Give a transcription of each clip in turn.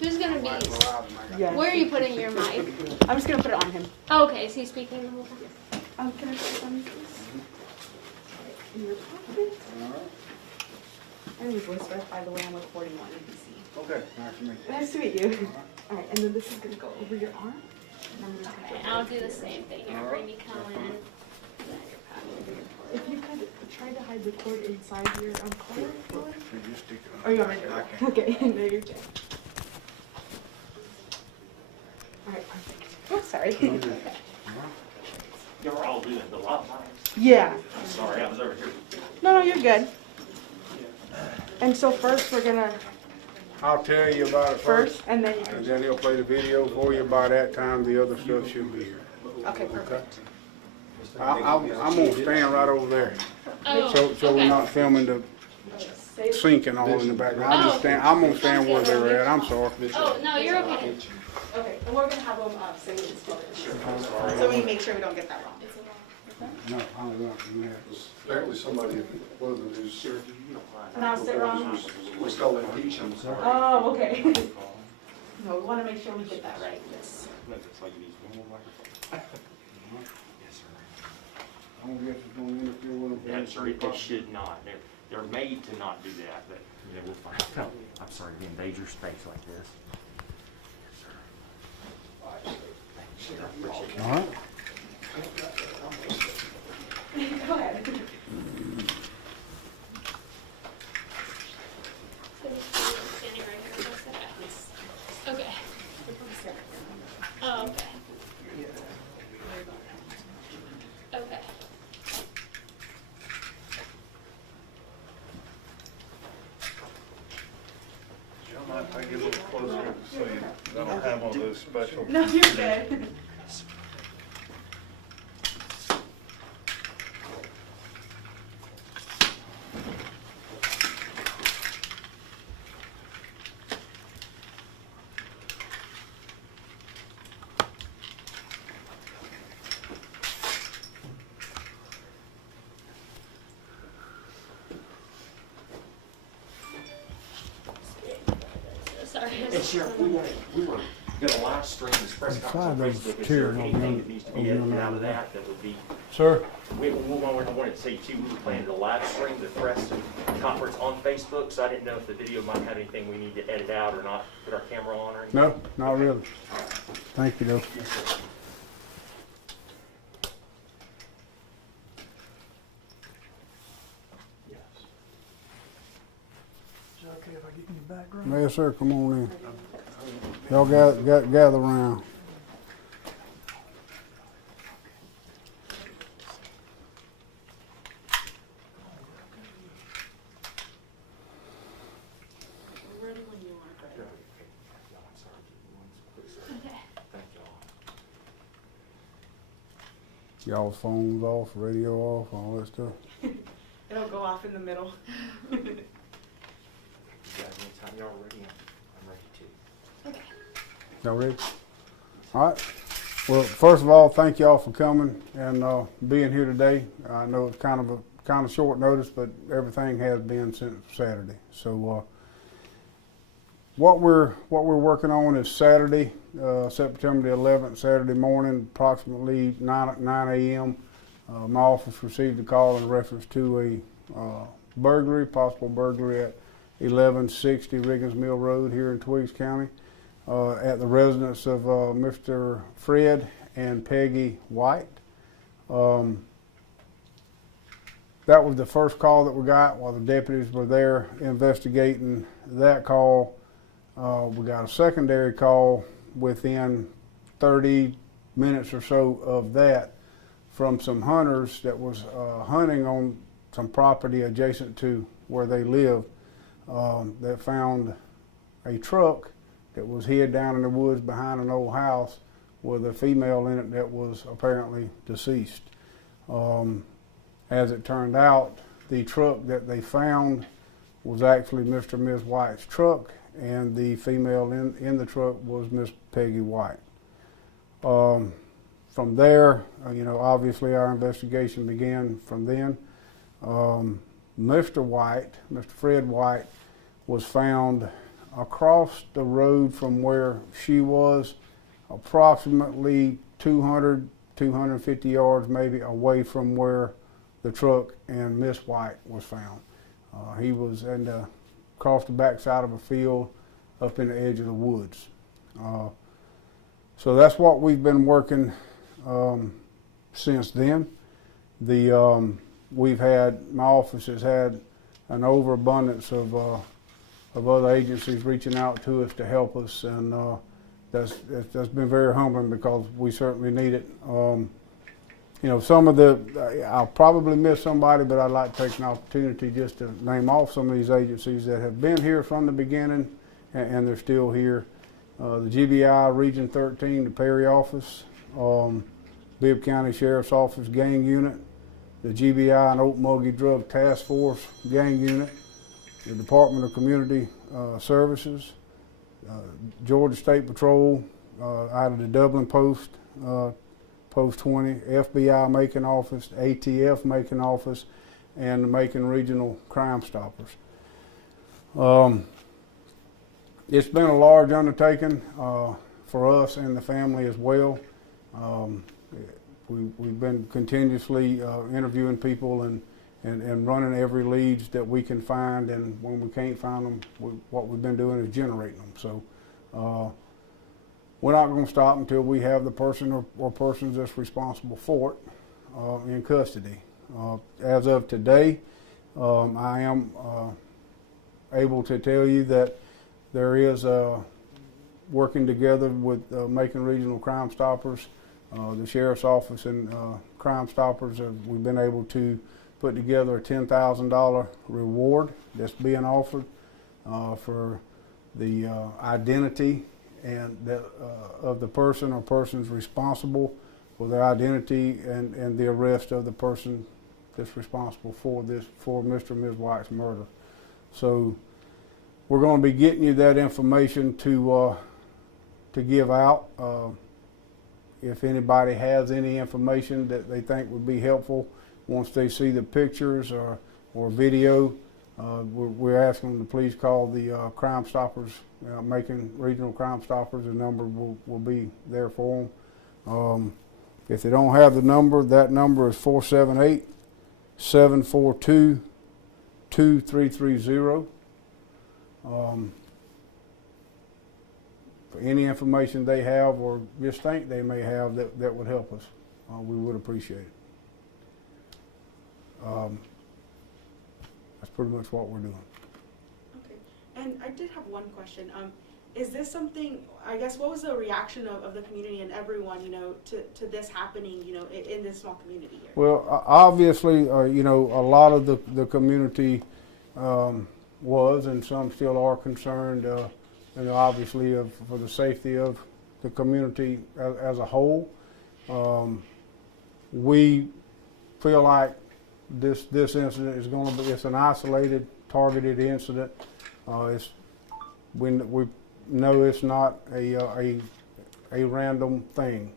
Who's gonna be? Yes. Where are you putting your mic? I'm just gonna put it on him. Oh, okay, is he speaking the whole time? Can I put some in your pocket? My name is Elizabeth, by the way. I'm recording on ABC. Okay, nice to meet you. Nice to meet you. All right, and then this is gonna go over your arm. And I'm gonna Okay, I'll do the same thing. Here, bring me Colin. If you could try to hide the cord inside your collar. You just stick it on. Oh, you want me to do it? Okay, no, you're good. All right, perfect. Oh, sorry. You were all doing the lot lines. Yeah. I'm sorry, I was over here. No, you're good. And so first we're gonna I'll tell you about it first, and then you and can. then he'll play the video for you. By that time, the other stuff should be here. Okay, perfect. I'm gonna stand right over there, Oh, so we're okay. not filming the sink and all in the background. Oh. I'm gonna stand where they're at. I'm sorry. Oh, no, you're okay. Okay, and we're gonna have them say this so we make sure we don't get that wrong. No, I don't want to do that. Apparently somebody, one of the news, Pronounced it wrong? was called impeachment. Oh, okay. No, we wanna make sure we get that right, yes. I don't guess it's gonna interfere with them. Yeah, sir, they should not. They're made to not do that, but, you know, we'll find out. I'm sorry to invade your space like this. All right. Go ahead. Standing right here. Okay. Oh, okay. Okay. John, I get a little closer so you don't have one of those special. No, you're good. Sorry. And Sheriff, we were gonna live stream this press conference on Slide those Facebook. Is chairs there over anything there. that needs to be Over edited there. out of that that would be? Sir? I wanted to say too, we were planning to live stream the press conference on Facebook, so I didn't know if the video might have anything we need to edit out or not, put our camera on or anything. No, not really. Thank you, though. Is it okay if I get in your background? Yes, sir, come on in. Y'all gather around. Ready when you are. Okay. Thank y'all. Y'all's phones off, radio off, all that stuff. It'll go off in the middle. You guys, anytime y'all ready, I'm ready too. Okay. Y'all ready? All right. Well, first of all, thank y'all for coming and being here today. I know it's kind of short notice, but everything has been since Saturday. So what we're working on is Saturday, September the 11th, Saturday morning, approximately 9 a.m. My office received a call in reference to a burglary, possible burglary at 1160 Riggins Mill Road here in Twiggs County. At the residence of Mr. Fred and Peggy White. That was the first call that we got while the deputies were there investigating that call. We got a secondary call within 30 minutes or so of that from some hunters that was hunting on some property adjacent to where they live that found a truck that was hid down in the woods behind an old house with a female in it that was apparently deceased. As it turned out, the truck that they found was actually Mr. and Ms. White's truck, and the female in the truck was Miss Peggy White. From there, obviously our investigation began from then. Mr. White, Mr. Fred White, was found across the road from where she was, approximately 200, 250 yards maybe away from where the truck and Miss White was found. He was across the backside of a field up in the edge of the woods. So that's what we've been working since then. My office has had an overabundance of other agencies reaching out to us to help us, and that's been very humbling because we certainly need it. I'll probably miss somebody, but I'd like to take an opportunity just to name off some of these agencies that have been here from the beginning, and they're still here. The GBI Region 13, the Perry office, Bibb County Sheriff's Office Gang Unit, the GBI and Okmulgee Drug Task Force Gang Unit, the Department of Community Services, Georgia State Patrol out of the Dublin Post, Post 20, FBI Macon office, ATF Macon office, and the Macon Regional Crimestoppers. It's been a large undertaking for us and the family as well. We've been continuously interviewing people and running every leads that we can find, and when we can't find them, what we've been doing is generating them. So we're not going to stop until we have the person or persons that's responsible for it in custody. As of today, I am able to tell you that there is working together with Macon Regional Crimestoppers, the Sheriff's Office and Crimestoppers. We've been able to put together a $10,000 reward that's being offered for the identity and of the person or persons responsible for their identity and the arrest of the person that's responsible for Mr. and Ms. White's murder. So we're going to be getting you that information to give out. If anybody has any information that they think would be helpful, once they see the pictures or video, we're asking them to please call the Crimestoppers, Macon Regional Crimestoppers. The number will be there for them. If they don't have the number, that number is 478-742-2330. For any information they have or just think they may have that would help us, we would appreciate it. That's pretty much what we're doing. Okay. And I did have one question. Is this something, I guess, what was the reaction of the community and everyone, to this happening, in this small community here? Well, obviously, a lot of the community was, and some still are concerned, obviously for the safety of the community as a whole. We feel like this incident is going to be, it's an isolated, targeted incident. We know it's not a random thing.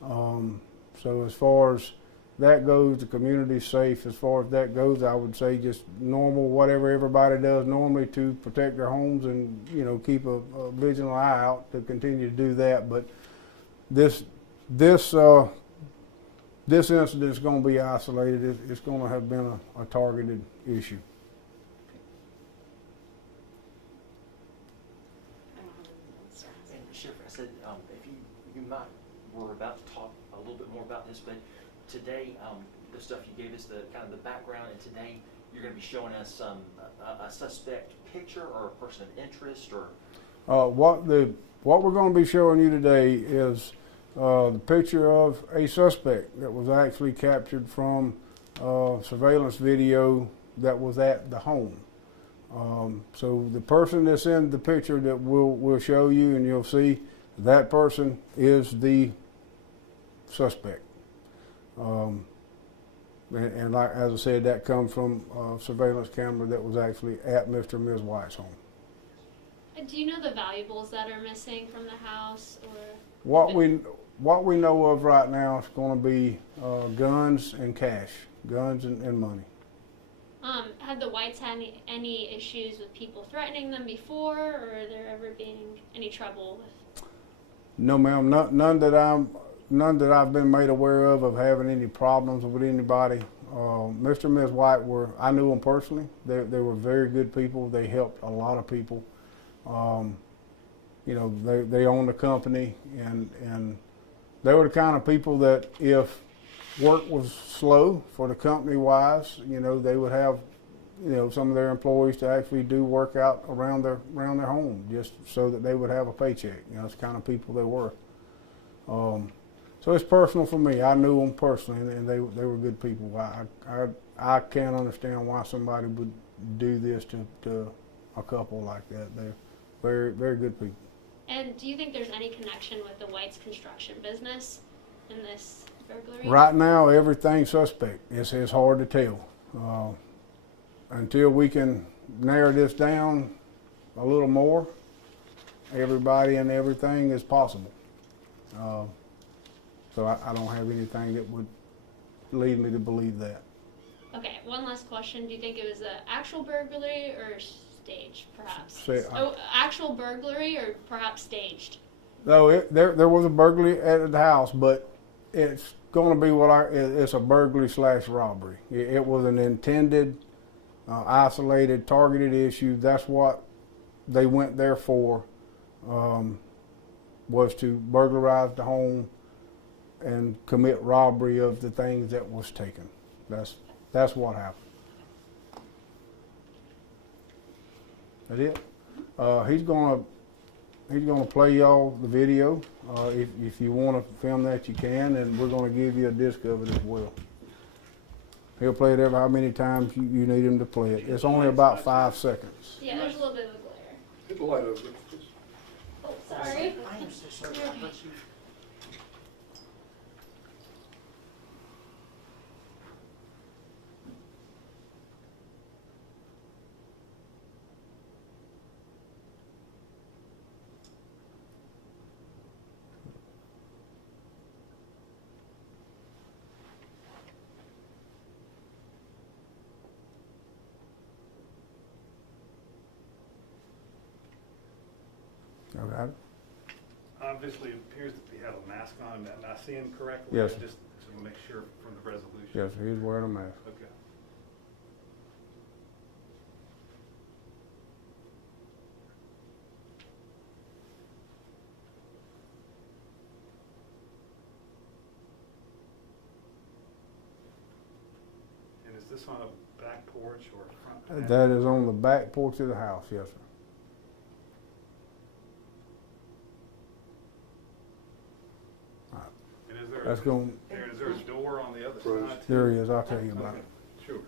So as far as that goes, the community's safe. As far as that goes, I would say just normal, whatever everybody does normally to protect their homes and keep a vigilant eye out to continue to do that. But this incident is going to be isolated. It's going to have been a targeted issue. And Sheriff, I said, if you might, we're about to talk a little bit more about this, but today, the stuff you gave us, the kind of the background, and today you're going to be showing us a suspect picture or a person of interest, or what we're going to be showing you today is the picture of a suspect that was actually captured from surveillance video that was at the home. So the person that's in the picture that we'll show you and you'll see, that person is the suspect. And like, as I said, that comes from a surveillance camera that was actually at Mr. and Ms. White's home. Do you know the valuables that are missing from the house, or? What we know of right now is going to be guns and cash, guns and money. Had the Whites had any issues with people threatening them before, or there ever being any trouble with? No, ma'am, none that I've been made aware of having any problems with anybody. Mr. and Ms. White I knew them personally. They were very good people. They helped a lot of people. You know, they owned the company, and they were the kind of people that if work was slow for the company wise, you know, they would have, you know, some of their employees to actually do work out around their home just so that they would have a paycheck. You know, it's the kind of people they were. So it's personal for me. I knew them personally, and they were good people. I can't understand why somebody would do this to a couple like that. They're very, very good people. And do you think there's any connection with the White's construction business in this burglary? Right now, everything's suspect. It's hard to tell. Until we can narrow this down a little more, everybody and everything is possible. So I don't have anything that would lead me to believe that. Okay, one last question. Do you think it was an actual burglary or staged, perhaps? Actual burglary or perhaps staged? No, there was a burglary at the house, but it's going to be it's a burglary / robbery. It was an intended, isolated, targeted issue. That's what they went there for, was to burglarize the home and commit robbery of the things that was taken. That's what happened. That it. He's gonna play y'all the video. If you want to film that, you can, and we're gonna give you a disc of it as well. He'll play it every how many times you need him to play it. It's only about 5 seconds. Yeah, there's a little bit of a glare. Get the light over, please. Oh, sorry. I am so sorry. I thought you. Okay. Obviously, it appears that they have a mask on. Am I seeing correctly? Yes. Just to make sure from the resolution. Yes, he's wearing a mask. Okay. And is this on a back porch or a front? That is on the back porch of the house, yes, sir. And is there, That's going. Aaron, is there a door on the other side? too? There he is. I'll tell you about Okay, it. sure.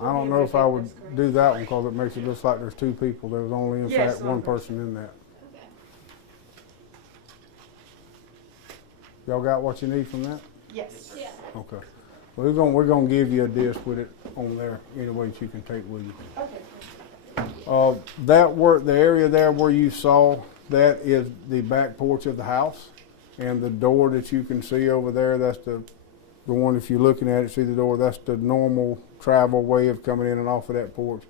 I don't know if I would do that one because it makes it look like there's two people. There was only, in Yes, fact, one person in that. Okay. Y'all got what you need from that? Yes. Yeah. Okay. Well, we're gonna give you a disc with it on there anyway that you can take with you. Okay. The area there where you saw, that is the back porch of the house, and the door that you can see over there, that's the one, if you're looking at it, see the door, that's the normal travel way of coming in and off of that porch.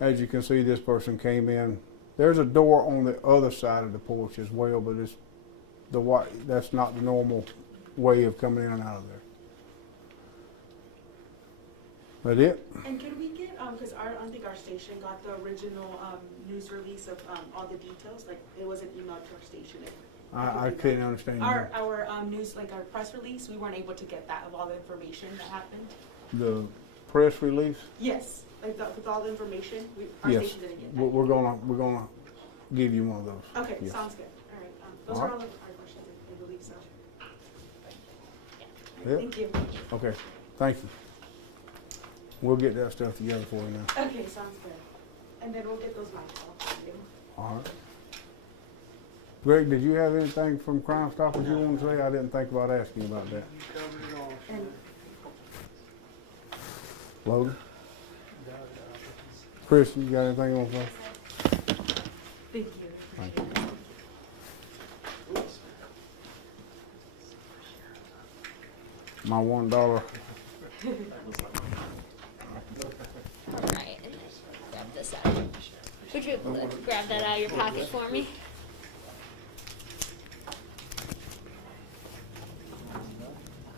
As you can see, this person came in. There's a door on the other side of the porch as well, but that's not the normal way of coming in and out of there. That it? And can we get, because I think our station got the original news release of all the details, like it wasn't emailed to our station. I couldn't understand you. Our news, like our press release, we weren't able to get that of all the information that happened. The press release? Yes, like with all the information, our Yes. station didn't get that. We're gonna give you one of those. Okay, Yes. sounds good. All right, those All are right. all of our questions, I believe so. Yeah. Thank you. Okay, thank you. We'll get that stuff together for you now. Okay, sounds good. And then we'll get those lights off for you. All right. Greg, did you have anything from Crimestoppers you want to say? I didn't think about asking about that. You covered it all. And Logan? Chris, you got anything on say? thank you. Thank Appreciate it. My $1. All right. Grab this out. Would you grab that out of your pocket for me?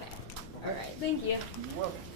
Okay. All right. Thank you. You're welcome.